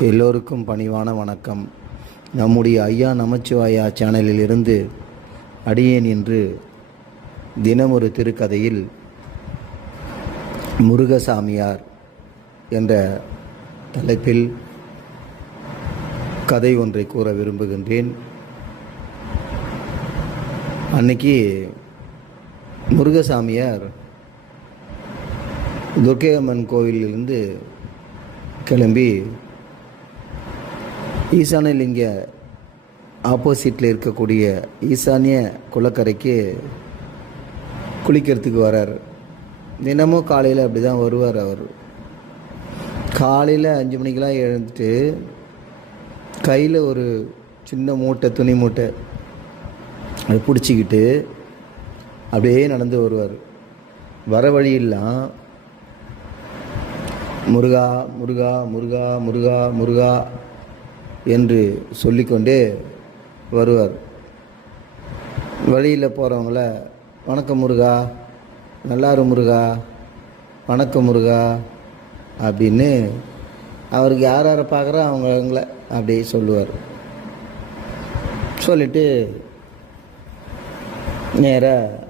எல்லோருக்கும் பணிவான வணக்கம். நம்முடைய ஐயா நமச்சிவாயா சேனலில் இருந்து அடியேன் என்று தினமொரு திருக்கதையில் முருகசாமியார் என்ற தலைப்பில் கதை ஒன்றை கூற விரும்புகின்றேன். அன்னைக்கு முருகசாமியார் துர்க்கையம்மன் அம்மன் கிளம்பி கிளம்பி ஈசானலிங்க ஆப்போசிட்டில் இருக்கக்கூடிய ஈசானிய குளக்கரைக்கு குளிக்கிறதுக்கு வரார். தினமும் காலையில் அப்படி தான் வருவார் அவர். காலையில் அஞ்சு மணிக்கெலாம் எழுந்துட்டு கையில் ஒரு சின்ன மூட்டை துணி மூட்டை அதை பிடிச்சிக்கிட்டு அப்படியே நடந்து வருவார். வர வழியெல்லாம் முருகா முருகா முருகா முருகா முருகா என்று சொல்லிக்கொண்டே வருவார். வழியில் போகிறவங்கள வணக்கம் முருகா நல்லாரு முருகா வணக்கம் முருகா அப்படின்னு அவருக்கு யார் யாரை பார்க்குறோ அவங்கள அப்படியே சொல்லுவார். சொல்லிட்டு நேராக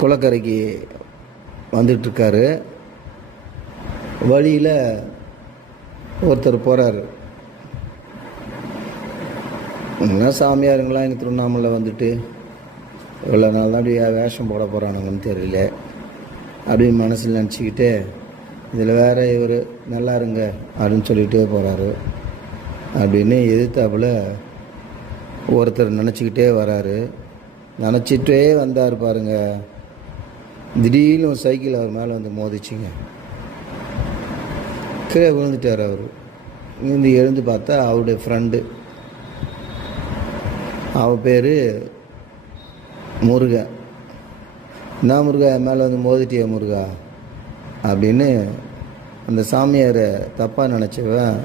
குளக்கரைக்கு வந்துட்டுருக்காரு. வழியில் ஒருத்தர் போகிறாரு என்ன சாமியாருங்களாம் எங்கள் திருவண்ணாமலை வந்துட்டு இவ்வளோ நாள் தான் அப்படியே வேஷம் போட போகிறானுங்கன்னு தெரியல. அப்படின்னு மனசில் நினச்சிக்கிட்டு இதில் வேறு இவர் நல்லா இருங்க அப்படின்னு சொல்லிகிட்டே போகிறாரு அப்படின்னு எதிர்த்தாப்புல ஒருத்தர் நினச்சிக்கிட்டே வராரு. நினச்சிட்டே வந்தார் பாருங்க. திடீர்னு ஒரு சைக்கிள் அவர் மேலே வந்து மோதிச்சிங்க. கீழே விழுந்துட்டார் அவர். இருந்து எழுந்து பார்த்தா அவருடைய ஃப்ரெண்டு அவன் பேர் முருகன். என்ன முருகா என் மேலே வந்து மோதிட்டியா முருகா அப்படின்னு அந்த சாமியாரை தப்பாக நினச்சவன்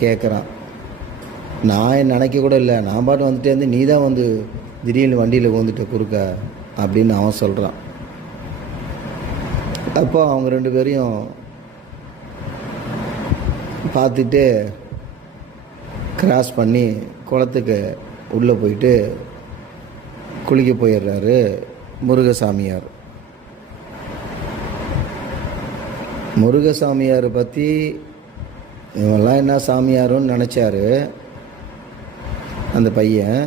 கேட்குறான் நான் நினைக்க கூட இல்லை நான் பாட்டு வந்துட்டே இருந்து நீ தான் வந்து திடீர்னு வண்டியில் வந்துட்ட குறுக்க அப்படின்னு அவன் சொல்கிறான் அப்போ அவங்க ரெண்டு பேரையும் பார்த்துட்டு கிராஸ் பண்ணி குளத்துக்கு உள்ளே போயிட்டு குளிக்க போயிடுறாரு முருகசாமியார். முருகசாமியார் பற்றி இவெல்லாம் என்ன சாமியாருன்னு நினச்சாரு. அந்த பையன்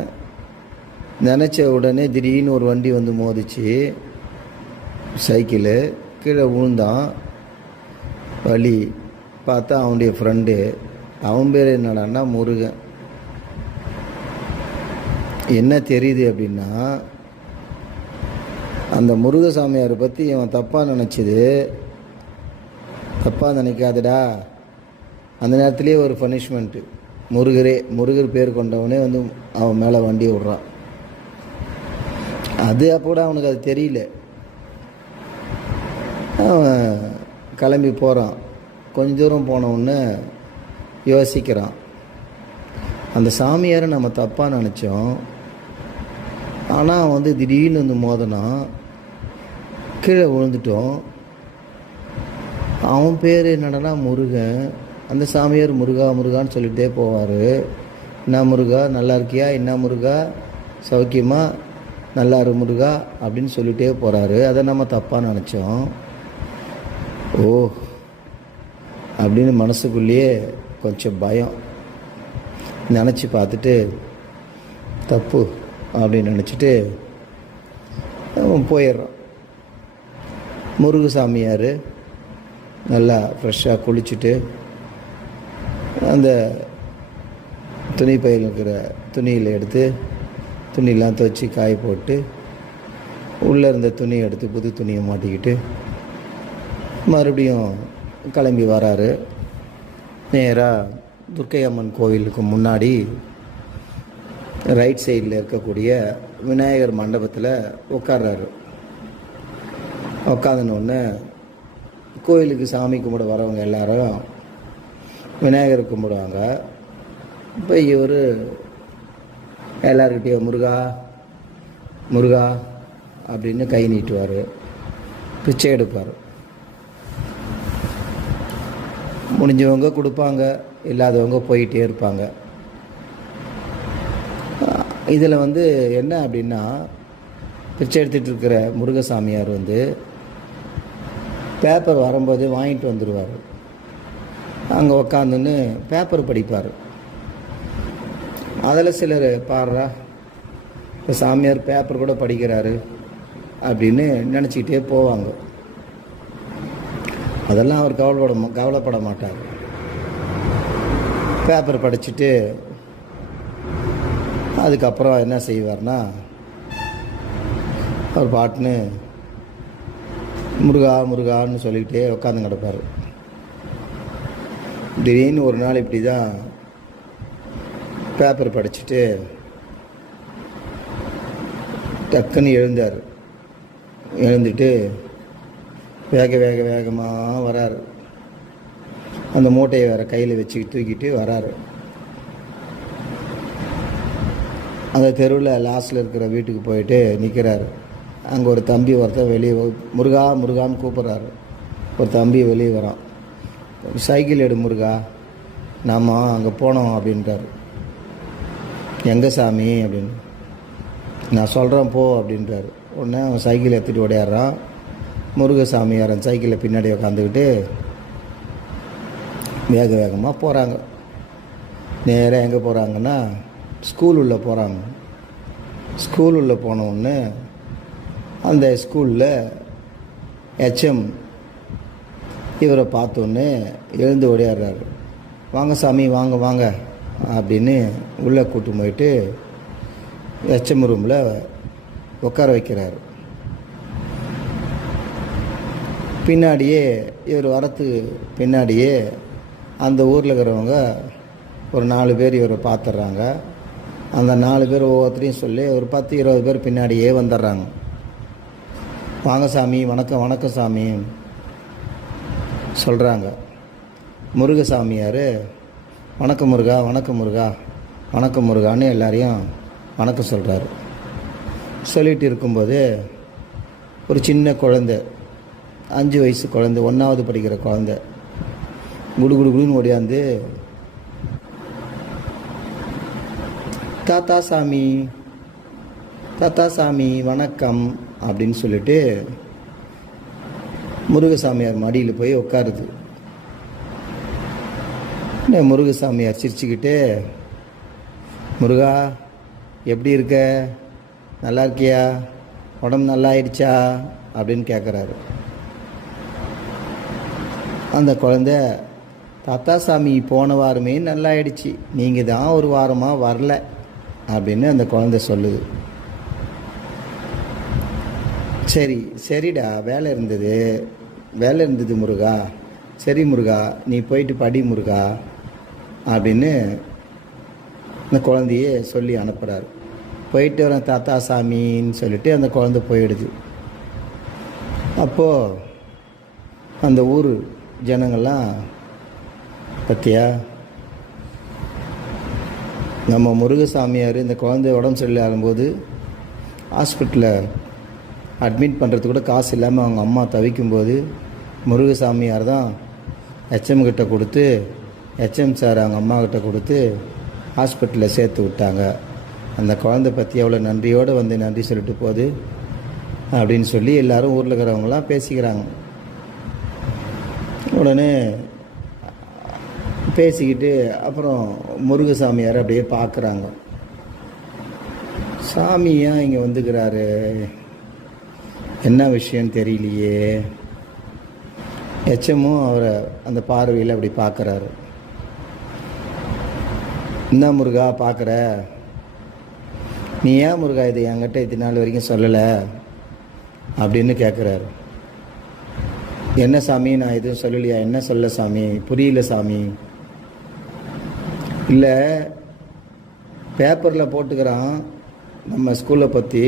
நினச்ச உடனே திடீர்னு ஒரு வண்டி வந்து மோதிச்சு சைக்கிளு கீழே விழுந்தான். வலி பார்த்தா அவனுடைய ஃப்ரெண்டு அவன் பேர் என்னடான்னா முருகன். என்ன தெரியுது அப்படின்னா அந்த முருகசாமியாரை பற்றி இவன் தப்பாக நினச்சிது. தப்பாக நினைக்காதடா. அந்த நேரத்துலேயே ஒரு பனிஷ்மெண்ட்டு முருகரே முருகர் பேர் கொண்டவனே வந்து அவன் மேலே வண்டி விட்றான் அது அப்போ கூட அவனுக்கு அது தெரியல. அவன் கிளம்பி போகிறான் கொஞ்ச தூரம் போனவுடனே யோசிக்கிறான். அந்த சாமியாரை நம்ம தப்பாக நினச்சோம். ஆனால் வந்து திடீர்னு வந்து மோதனா கீழே விழுந்துட்டோம். அவன் பேர் என்னடனா முருகன். அந்த சாமியார் முருகா முருகான்னு சொல்லிகிட்டே போவார். என்ன முருகா நல்லா இருக்கியா? என்ன முருகா? சௌக்கியமா? நல்லா இரு முருகா அப்படின்னு சொல்லிகிட்டே போகிறாரு அதை நம்ம தப்பாக நினச்சோம். ஓ அப்படின்னு மனசுக்குள்ளேயே கொஞ்சம் பயம். நினச்சி பார்த்துட்டு தப்பு. அப்படின்னு நினச்சிட்டு போயிடுறோம் முருகசாமியார் நல்லா ஃப்ரெஷ்ஷாக குளிச்சுட்டு அந்த துணி பையில் இருக்கிற துணியில் எடுத்து துணியெல்லாம் துவச்சி காய போட்டு உள்ளே இருந்த துணியை எடுத்து புது துணியை மாட்டிக்கிட்டு மறுபடியும் கிளம்பி வராரு. நேராக துர்க்கை அம்மன் கோவிலுக்கு முன்னாடி ரைட் சைடில் இருக்கக்கூடிய விநாயகர் மண்டபத்தில் உட்கார்றாரு. உட்காந்துனோடனே கோயிலுக்கு சாமி கும்பிட வரவங்க எல்லாரும் விநாயகர் கும்பிடுவாங்க. இப்போ இவர் எல்லாருக்கிட்டேயும் முருகா முருகா அப்படின்னு கை நீட்டுவார் பிச்சை எடுப்பார். முடிஞ்சவங்க கொடுப்பாங்க இல்லாதவங்க போயிட்டே இருப்பாங்க. இதில் வந்து என்ன அப்படின்னா பிச்சை எடுத்துகிட்டு இருக்கிற முருகசாமியார் வந்து பேப்பர் வரும்போது வாங்கிட்டு வந்துடுவார் அங்கே உக்காந்துன்னு பேப்பர் படிப்பார். அதில் சிலர் பாடுறா இப்போ சாமியார் பேப்பர் கூட படிக்கிறாரு அப்படின்னு நினச்சிக்கிட்டே போவாங்க. அதெல்லாம் அவர் கவலைப்பட மா- கவலைப்பட மாட்டார். பேப்பர் படிச்சுட்டு அதுக்கப்புறம் என்ன செய்வார்னா அவர் பாட்டுன்னு முருகா முருகான்னு சொல்லிக்கிட்டே உட்காந்து கிடப்பார். திடீர்னு ஒரு நாள் இப்படி தான் பேப்பர் படிச்சுட்டு டக்குன்னு எழுந்தார். எழுந்துட்டு வேக வேக வேகமாக வராரு. அந்த மூட்டையை வேறு கையில் வச்சு தூக்கிட்டு வராரு. அந்த தெருவில் லாஸ்ட்டில் இருக்கிற வீட்டுக்கு போயிட்டு நிற்கிறாரு அங்கே ஒரு தம்பி ஒருத்தன் வெளியே முருகா முருகான்னு கூப்பிட்றாரு. ஒரு தம்பி வெளியே வரான். சைக்கிள் எடு முருகா. நாம் அங்கே போனோம் அப்படின்ட்டார். எங்கே சாமி? அப்படின்னு. நான் சொல்கிறேன் போ அப்படின்றாரு உடனே அவன் சைக்கிள் எடுத்துகிட்டு ஓடியாடுறான். முருகசாமியாரன் சைக்கிளை பின்னாடி உக்காந்துக்கிட்டு வேக வேகமாக போகிறாங்க நேராக எங்கே போகிறாங்கன்னா ஸ்கூல் உள்ளே போகிறாங்க ஸ்கூல் உள்ளே போனவுடனே அந்த ஸ்கூலில் ஹெச்எம் இவரை பார்த்தோன்னே எழுந்து ஓடியாடுறாரு. வாங்க சாமி வாங்க வாங்க அப்படின்னு உள்ளே கூட்டு போயிட்டு ஹெச்எம் ரூமில் உட்கார வைக்கிறாரு. பின்னாடியே இவர் வரத்துக்கு பின்னாடியே அந்த ஊரில் இருக்கிறவங்க ஒரு நாலு பேர் இவரை பார்த்துட்றாங்க. அந்த நாலு பேர் ஒவ்வொருத்தரையும் சொல்லி ஒரு பத்து இருபது பேர் பின்னாடியே வந்துடுறாங்க. வாங்க சாமி வணக்கம் வணக்கம் சாமி. சொல்கிறாங்க முருகசாமியார் வணக்கம் முருகா வணக்கம் முருகா வணக்கம் முருகான்னு எல்லாரையும் வணக்கம் சொல்கிறாரு சொல்லிகிட்டு இருக்கும்போது ஒரு சின்ன குழந்த அஞ்சு வயசு குழந்தை ஒன்றாவது படிக்கிற குழந்தை குடு குடு குடுன்னு ஓடியாந்து தாத்தா சாமி தாத்தா சாமி வணக்கம் அப்படின்னு சொல்லிட்டு முருகசாமியார் மடியில் போய் உட்காருது முருகசாமியார் சிரிச்சுக்கிட்டு முருகா எப்படி இருக்க? நல்லா இருக்கியா? உடம்பு நல்லா ஆயிடுச்சா? அப்படின்னு கேட்குறாரு அந்த குழந்த தாத்தா சாமி போன வாரமே நல்லா ஆயிடுச்சு. நீங்கள் தான் ஒரு வாரமாக வரல. அப்படின்னு அந்த குழந்தை சொல்லுது. சரி சரிடா வேலை இருந்தது. வேலை இருந்தது முருகா. சரி முருகா நீ போயிட்டு படி முருகா அப்படின்னு அந்த குழந்தையே சொல்லி அனுப்புகிறார் போயிட்டு வரேன் தாத்தா சாமின்னு சொல்லிட்டு அந்த குழந்தை போயிடுது. அப்போது அந்த ஊர் ஜனங்கள்லாம் பத்தியா நம்ம முருகசாமியார் இந்த குழந்தை உடம்பு சரியில்லாத ஹாஸ்பிட்டலில் அட்மிட் பண்ணுறதுக்கு கூட காசு இல்லாமல் அவங்க அம்மா தவிக்கும்போது முருகசாமியார் தான் ஹெச்எம் கிட்ட கொடுத்து ஹெச்எம் சார் அவங்க அம்மா கிட்ட கொடுத்து ஹாஸ்பிட்டலில் சேர்த்து விட்டாங்க. அந்த குழந்தை பற்றி எவ்வளோ நன்றியோடு வந்து நன்றி சொல்லிட்டு போகுது அப்படின்னு சொல்லி எல்லோரும் ஊரில் இருக்கிறவங்களாம் பேசிக்கிறாங்க. உடனே பேசிக்கிட்டு அப்புறம் முருகசாமியார் அப்படியே பார்க்குறாங்க. சாமி ஏன் இங்கே வந்துக்கிறாரு? என்ன விஷயம்னு தெரியலையே. எச்சமும் அவரை அந்த பார்வையில் அப்படி பார்க்குறாரு. என்ன முருகா பார்க்குற? நீ ஏன் முருகா இது என்கிட்ட இத்தனை நாள் வரைக்கும் சொல்லலை? அப்படின்னு கேட்குறாரு. என்ன சாமி நான் எதுவும் சொல்லலையா? என்ன சொல்ல சாமி? புரியல சாமி. இல்லை பேப்பரில் போட்டுக்கிறான் நம்ம ஸ்கூலை பற்றி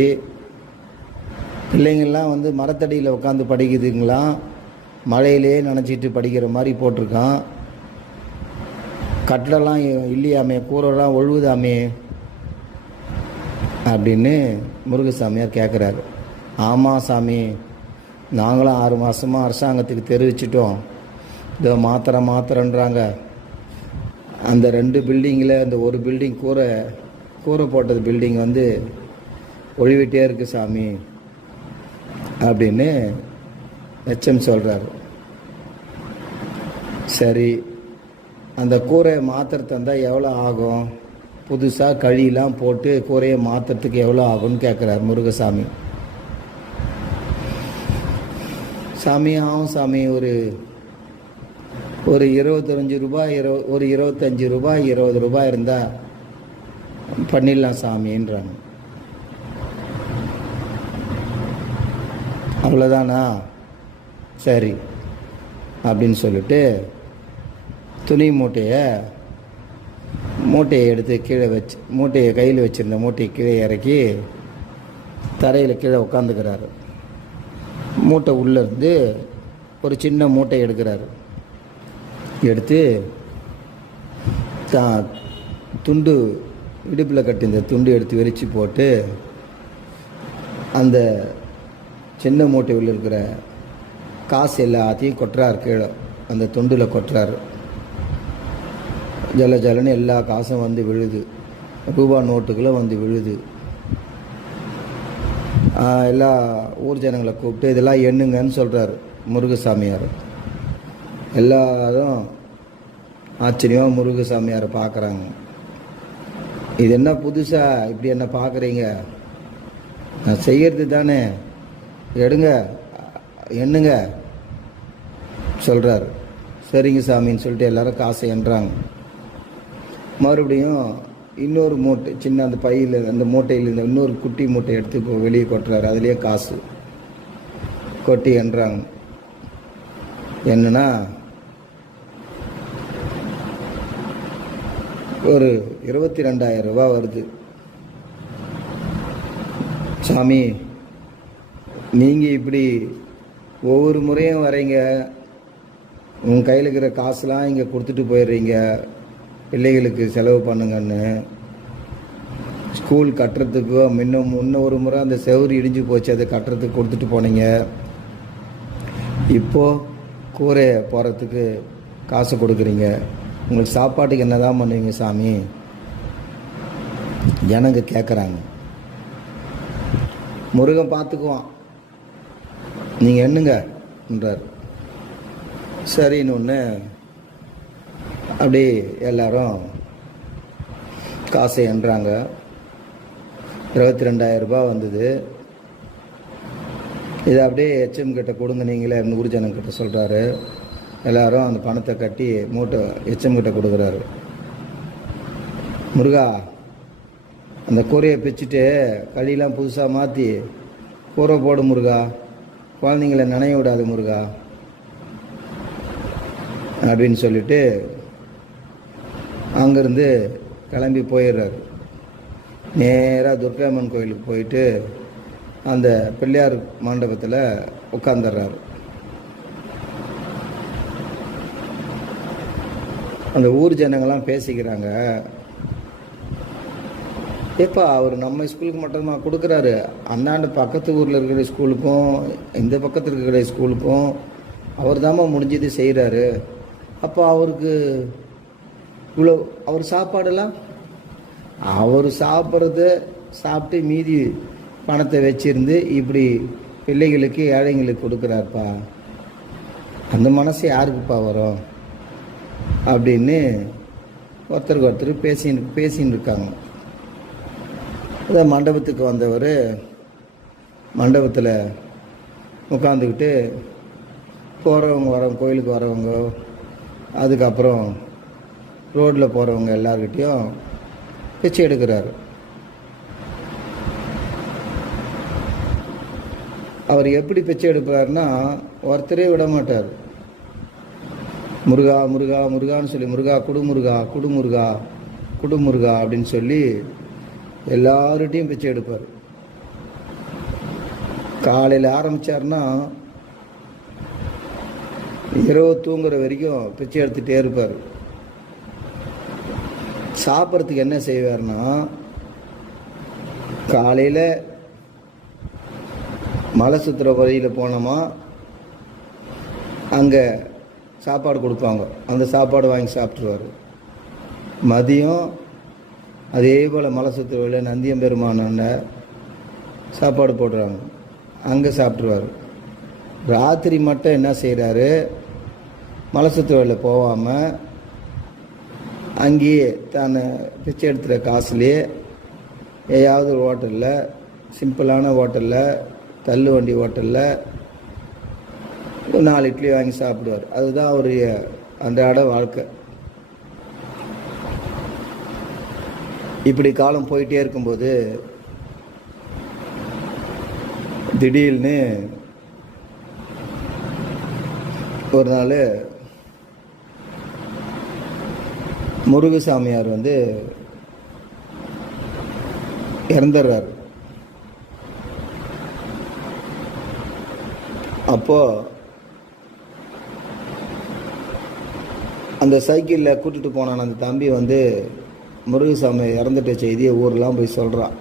பிள்ளைங்கள்லாம் வந்து மரத்தடியில் உட்காந்து படிக்குதுங்களாம் மழையிலே நினச்சிட்டு படிக்கிற மாதிரி போட்டிருக்கான். கட்டடம்லாம் இல்லையாமே கூரெல்லாம் ஒழுகுதாமே அப்படின்னு முருகசாமியார் கேட்குறாரு ஆமாம் சாமி நாங்களும் ஆறு மாதமாக அரசாங்கத்துக்கு தெரிவிச்சிட்டோம். இதோ மாத்திரை மாத்திரன்றாங்க. அந்த ரெண்டு பில்டிங்கில் அந்த ஒரு பில்டிங் கூரை கூரை போட்டது பில்டிங் வந்து ஒழிவிட்டே இருக்கு சாமி அப்படின்னு ஹெச்எம் சொல்கிறாரு சரி அந்த கூரையை மாத்திர தந்தால் எவ்வளோ ஆகும்? புதுசாக கழியெலாம் போட்டு கூரையை மாற்றுறதுக்கு எவ்வளோ ஆகும்னு கேட்குறாரு முருகசாமி. சாமி ஆகும் சாமி ஒரு ஒரு இருபத்தஞ்சு ரூபாய் இரு ஒரு இருபத்தஞ்சி ரூபாய் இருபது ரூபாய் இருந்தால் பண்ணிடலாம் சாமின்றாங்க அவ்வளோதானா சரி அப்படின்னு சொல்லிட்டு துணி மூட்டையை மூட்டையை எடுத்து கீழே வச்சு மூட்டையை கையில் வச்சுருந்த மூட்டையை கீழே இறக்கி தரையில் கீழே உட்காந்துக்கிறாரு மூட்டை உள்ளே இருந்து ஒரு சின்ன மூட்டை எடுக்கிறாரு. எடுத்து தான் துண்டு இடுப்பில் கட்டி இந்த துண்டு எடுத்து விரித்து போட்டு அந்த சின்ன மூட்டை உள்ள இருக்கிற காசு எல்லாத்தையும் கொட்டுறாரு கீழே. அந்த துண்டில் கொட்டுறாரு. ஜல ஜலன்னு எல்லா காசும் வந்து விழுது. ரூபா நோட்டுகளும் வந்து விழுது. எல்லா ஊர் ஜனங்களை கூப்பிட்டு இதெல்லாம் எண்ணுங்கன்னு சொல்கிறாரு முருகசாமியார். எல்லாரும் ஆச்சரியமாக முருகசாமியாரை பார்க்குறாங்க. இது என்ன புதுசாக இப்படி என்ன பார்க்குறீங்க? நான் செய்கிறது தானே. எடுங்க. என்னங்க சொல்கிறார் சரிங்க சாமின்னு சொல்லிட்டு எல்லாரும் காசை என்றாங்க மறுபடியும் இன்னொரு மூட்டை சின்ன அந்த பையில் அந்த மூட்டையில் இருந்த இன்னொரு குட்டி மூட்டை எடுத்து இப்போ வெளியே கொட்டுறாரு. அதுலேயே காசு. கொட்டி என்றாங்க என்னன்னா ஒரு இருபத்தி ரெண்டாயிரம் ரூபாய் வருது. சாமி நீங்கள் இப்படி ஒவ்வொரு முறையும் வரீங்க. உங்கள் கையில் இருக்கிற காசுலாம் இங்கே கொடுத்துட்டு போயிடுறீங்க. பிள்ளைகளுக்கு செலவு பண்ணுங்கன்னு. ஸ்கூல் கட்டுறதுக்கு முன்ன முன்ன ஒரு முறை அந்த செவுரு இடிஞ்சு போச்சு அதை கட்டுறதுக்கு கொடுத்துட்டு போனீங்க. இப்போது கூரை போகிறதுக்கு காசு கொடுக்குறீங்க. உங்களுக்கு சாப்பாட்டுக்கு என்ன தான் பண்ணுவீங்க சாமி? ஜனங்க கேட்குறாங்க முருகன் பார்த்துக்குவான் நீங்கள் என்னங்கன்றார் சரின்னு ஒன்று அப்படி எல்லாரும் காசை என்றாங்க. இருபத்தி ரெண்டாயிரம் ரூபாய் வந்தது. இதை அப்படியே ஹெச்எம் கிட்ட கொடுங்க நீங்களே நூறுஜனம் சொல்கிறாரு எல்லாரும் அந்த பணத்தை கட்டி மூட்டை ஹெச்எம் கிட்ட கொடுக்குறாரு. முருகா அந்த கூரையை பிச்சுட்டு களியெலாம் புதுசாக மாற்றி கூரை போடு முருகா. குழந்தைங்கள நனைய விடாது முருகா. அப்படின்னு சொல்லிட்டு அங்கேருந்து கிளம்பி போயிடுறாரு. நேராக துர்காமன் கோயிலுக்கு போயிட்டு அந்த பிள்ளையார் மண்டபத்தில் உட்காந்துடுறாரு அந்த ஊர் ஜனங்கள்லாம் பேசிக்கிறாங்க. ஏப்பா அவர் நம்ம ஸ்கூலுக்கு மட்டுமா கொடுக்குறாரு. அந்தாண்டு பக்கத்து ஊரில் இருக்கிற ஸ்கூலுக்கும் இந்த பக்கத்தில் இருக்கிற ஸ்கூலுக்கும் அவர் தாம்மா முடிஞ்சது செய்கிறாரு அப்போ அவருக்கு இவ்வளோ அவர் சாப்பாடெல்லாம்? அவர் சாப்பிட்றத சாப்பிட்டு மீதி பணத்தை வச்சிருந்து இப்படி பிள்ளைகளுக்கு ஏழைங்களுக்கு கொடுக்குறாருப்பா. அந்த மனசு யாருக்குப்பா வரும்? அப்படின்னு ஒருத்தருக்கு ஒருத்தர் பேசின்னு பேசின்னு இருக்காங்க. அதை மண்டபத்துக்கு வந்தவர் மண்டபத்தில் உட்காந்துக்கிட்டு போகிறவங்க வரவங்க கோயிலுக்கு வரவங்க அதுக்கப்புறம் ரோட்டில் போகிறவங்க எல்லார்கிட்டேயும் பிச்சை எடுக்கிறாரு. அவர் எப்படி பிச்சை எடுப்பார்னா ஒருத்தரே விட மாட்டார். முருகா முருகா முருகான்னு சொல்லி முருகா குடுமுருகா குடுமுருகா குடு முருகா அப்படின்னு சொல்லி எல்லார்கிட்டையும் பிச்சை எடுப்பார். காலையில் ஆரம்பித்தார்னா இரவு தூங்குற வரைக்கும் பிச்சை எடுத்துகிட்டே இருப்பார். சாப்பிட்றதுக்கு என்ன செய்வார்னா காலையில் மலை சுற்றுற வழியில் போனோமா அங்கே சாப்பாடு கொடுப்பாங்க. அந்த சாப்பாடு வாங்கி சாப்பிட்ருவார் மதியம் அதே போல் மலை சுற்றுவில் நந்தியம்பெருமானாண்ட சாப்பாடு போடுறாங்க. அங்கே சாப்பிட்ருவார் ராத்திரி மட்டும் என்ன செய்கிறாரு மலை சுற்றுவில் போகாமல் அங்கேயே தான் பிச்சை எடுத்துகிற காசுலேயே ஏதாவது ஒரு ஹோட்டலில் சிம்பிளான ஹோட்டலில் தள்ளு வண்டி ஹோட்டலில் நாலு இட்லி வாங்கி சாப்பிடுவார். அதுதான் அவருடைய அன்றாட வாழ்க்கை. இப்படி காலம் போயிட்டே இருக்கும்போது திடீர்னு ஒரு நாள் முருகசாமியார் வந்து இறந்துடுறார். அப்போது அந்த சைக்கிளில் கூட்டிகிட்டு போனான். அந்த தம்பி வந்து முருகசாமி இறந்துட்ட செய்தியை ஊரெலாம் போய் சொல்கிறான்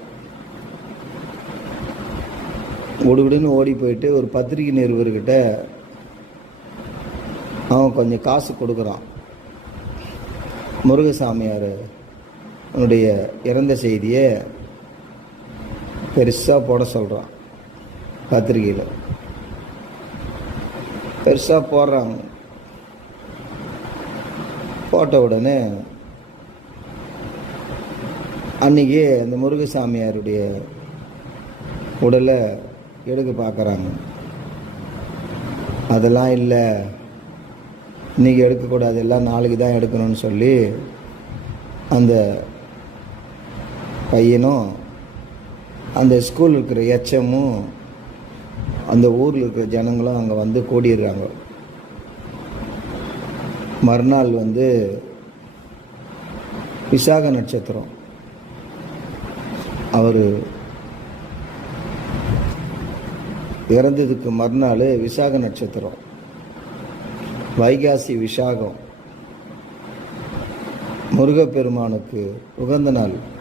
உடுகுடுன்னு ஓடி போயிட்டு ஒரு பத்திரிகை நிருபர்கிட்ட அவன் கொஞ்சம் காசு கொடுக்குறான். முருகசாமியார் உன்னுடைய இறந்த செய்தியை பெருசாக போட சொல்கிறான் பத்திரிகையில். பெருசாக போடுறாங்க. போட்ட உடனே அன்றைக்கி அந்த முருகசாமியாருடைய உடலை எடுக்க பார்க்குறாங்க. அதெல்லாம் இல்லை. இன்றைக்கி எடுக்கக்கூடாது. எல்லாம் நாளைக்கு தான் எடுக்கணும்னு சொல்லி அந்த பையனும் அந்த ஸ்கூல் இருக்கிற எச்சமும் அந்த ஊரில் இருக்கிற ஜனங்களும் அங்கே வந்து கூடிடுறாங்க. மறுநாள் வந்து விசாக நட்சத்திரம். அவர் இறந்ததுக்கு மறுநாள் விசாக நட்சத்திரம். வைகாசி விசாகம். முருகப்பெருமானுக்கு உகந்த நாள்.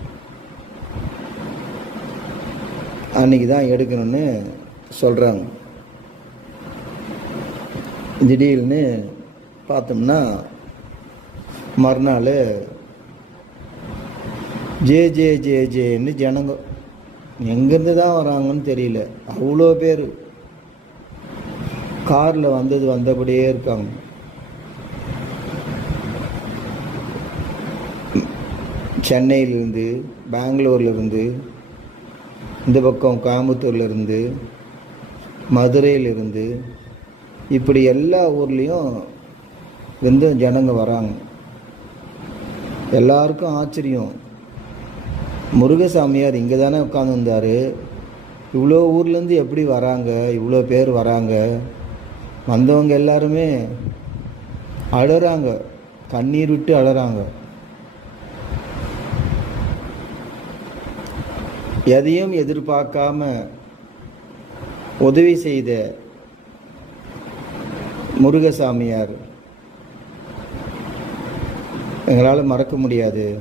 அன்னைக்கு தான் எடுக்கணும்னு சொல்கிறாங்க திடீர்னு பார்த்தோம்னா மறுநாள் ஜே ஜே ஜே ஜேன்னு ஜனங்க எங்கேருந்து தான் வராங்கன்னு தெரியல. அவ்வளோ பேர். காரில் வந்தது வந்தபடியே இருக்காங்க. சென்னையிலிருந்து பெங்களூர்லேருந்து இந்த பக்கம் கோயம்புத்தூர்லேருந்து மதுரையிலிருந்து இப்படி எல்லா ஊர்லேயும் வந்து ஜனங்க வராங்க. எல்லாருக்கும் ஆச்சரியம். முருகசாமியார் இங்கே தானே உட்காந்துருந்தார் இவ்வளோ ஊர்லேருந்து எப்படி வராங்க? இவ்வளோ பேர் வராங்க. வந்தவங்க எல்லாருமே அழறாங்க கண்ணீர் விட்டு அழறாங்க எதையும் எதிர்பார்க்காம உதவி செய்த முருகசாமியார் எங்களால் மறக்க முடியாது.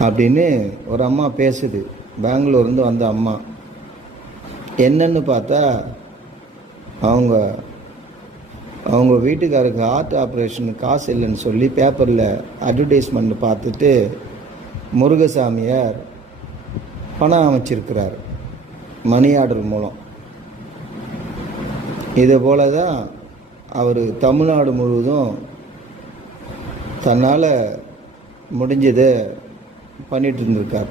அப்படின்னு ஒரு அம்மா பேசுது. பெங்களூர்லேருந்து வந்த அம்மா. என்னன்னு பார்த்தா அவங்க அவங்க வீட்டுக்காருக்கு ஹார்ட் ஆப்ரேஷனுக்கு காசு இல்லைன்னு சொல்லி பேப்பரில் அட்வர்டைஸ்மெண்ட் பார்த்துட்டு முருகசாமியார் பணம் அமைச்சிருக்கிறார். மணி ஆர்டர் மூலம். இதே போல தான் அவர் தமிழ்நாடு முழுவதும் தன்னால் முடிஞ்சதை பண்ணிட்டு இருந்திருக்கார்.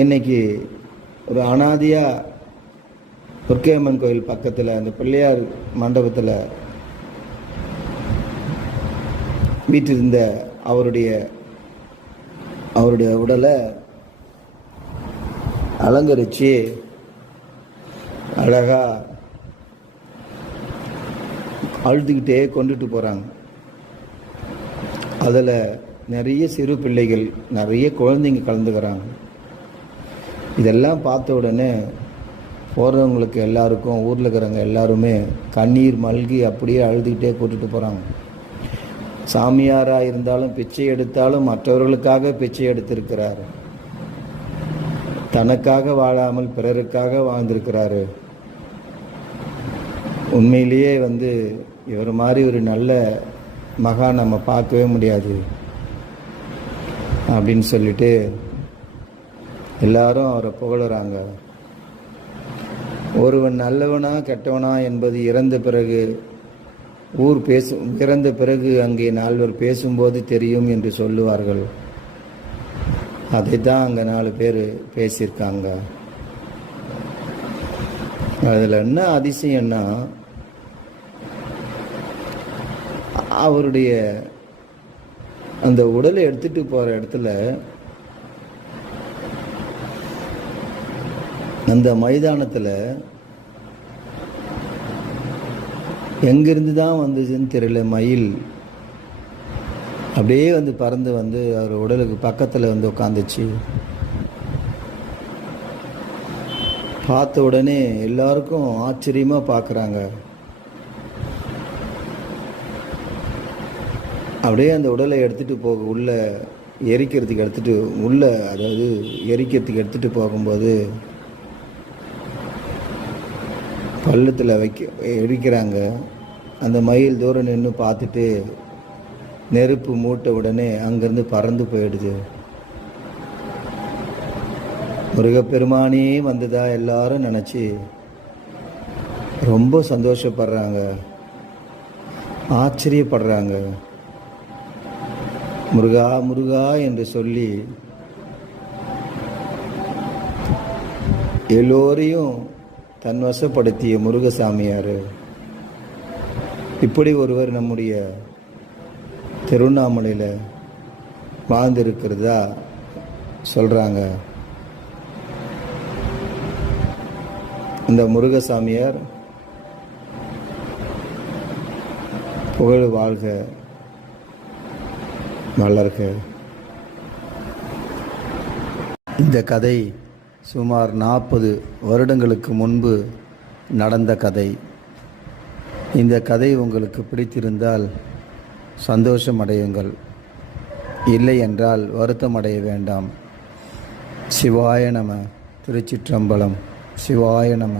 இன்னைக்கு ஒரு அனாதியாக துர்க்கையம்மன் கோயில் பக்கத்தில் அந்த பிள்ளையார் மண்டபத்தில் வீட்டிருந்த அவருடைய அவருடைய உடலை அலங்கரித்து அழகாக அழுதுகிட்டே கொண்டுட்டு போகிறாங்க அதில் நிறைய சிறு பிள்ளைகள் நிறைய குழந்தைங்க கலந்துக்கிறாங்க. இதெல்லாம் பார்த்த உடனே போகிறவங்களுக்கு எல்லாருக்கும் ஊரில் இருக்கிறவங்க எல்லாருமே கண்ணீர் மல்கி அப்படியே அழுதுகிட்டே கூட்டிட்டு போகிறாங்க சாமியாராக இருந்தாலும் பிச்சை எடுத்தாலும் மற்றவர்களுக்காக பிச்சை எடுத்திருக்கிறார். தனக்காக வாழாமல் பிறருக்காக வாழ்ந்திருக்கிறாரு. உண்மையிலேயே வந்து இவர் மாதிரி ஒரு நல்ல மகா நம்ம பார்க்கவே முடியாது. அப்படின்னு சொல்லிட்டு எல்லாரும் அவரை புகழுறாங்க. ஒருவன் நல்லவனா கெட்டவனா என்பது இறந்த பிறகு ஊர் பேசும் இறந்த பிறகு அங்கே நால்வர் பேசும்போது தெரியும் என்று சொல்லுவார்கள். அதை தான் அங்கே நாலு பேர் பேசியிருக்காங்க. அதில் என்ன அதிசயம்னா அவருடைய அந்த உடலை எடுத்துட்டு போகிற இடத்துல அந்த மைதானத்தில் எங்கிருந்து தான் வந்துச்சுன்னு தெரியல மயில் அப்படியே வந்து பறந்து வந்து அவர் உடலுக்கு பக்கத்தில் வந்து உட்காந்துச்சு. பார்த்த உடனே எல்லாருக்கும் ஆச்சரியமாக பார்க்குறாங்க. அப்படியே அந்த உடலை எடுத்துகிட்டு போக உள்ள எரிக்கிறதுக்கு எடுத்துகிட்டு உள்ள அதாவது எரிக்கிறதுக்கு எடுத்துகிட்டு போகும்போது பள்ளத்தில் வைக்க எரிக்கிறாங்க. அந்த மயில் தூரம் நின்று பார்த்துட்டு நெருப்பு மூட்ட உடனே அங்கேருந்து பறந்து போயிடுது. முருகப்பெருமானே வந்ததா எல்லாரும் நினச்சி ரொம்ப சந்தோஷப்படுறாங்க. ஆச்சரியப்படுறாங்க. முருகா முருகா என்று சொல்லி எல்லோரையும் தன் வசப்படுத்திய முருகசாமியார். இப்படி ஒருவர் நம்முடைய திருவண்ணாமலையில் வாழ்ந்திருக்கிறதா சொல்கிறாங்க இந்த முருகசாமியார் புகழ் வாழ்க. வளர்க இந்த கதை சுமார் நாற்பது வருடங்களுக்கு முன்பு நடந்த கதை. இந்த கதை உங்களுக்கு பிடித்திருந்தால் சந்தோஷம் அடையுங்கள் இல்லை என்றால் வருத்தம் அடைய வேண்டாம். சிவாய நம திருச்சிற்றம்பலம். சிவாய நம.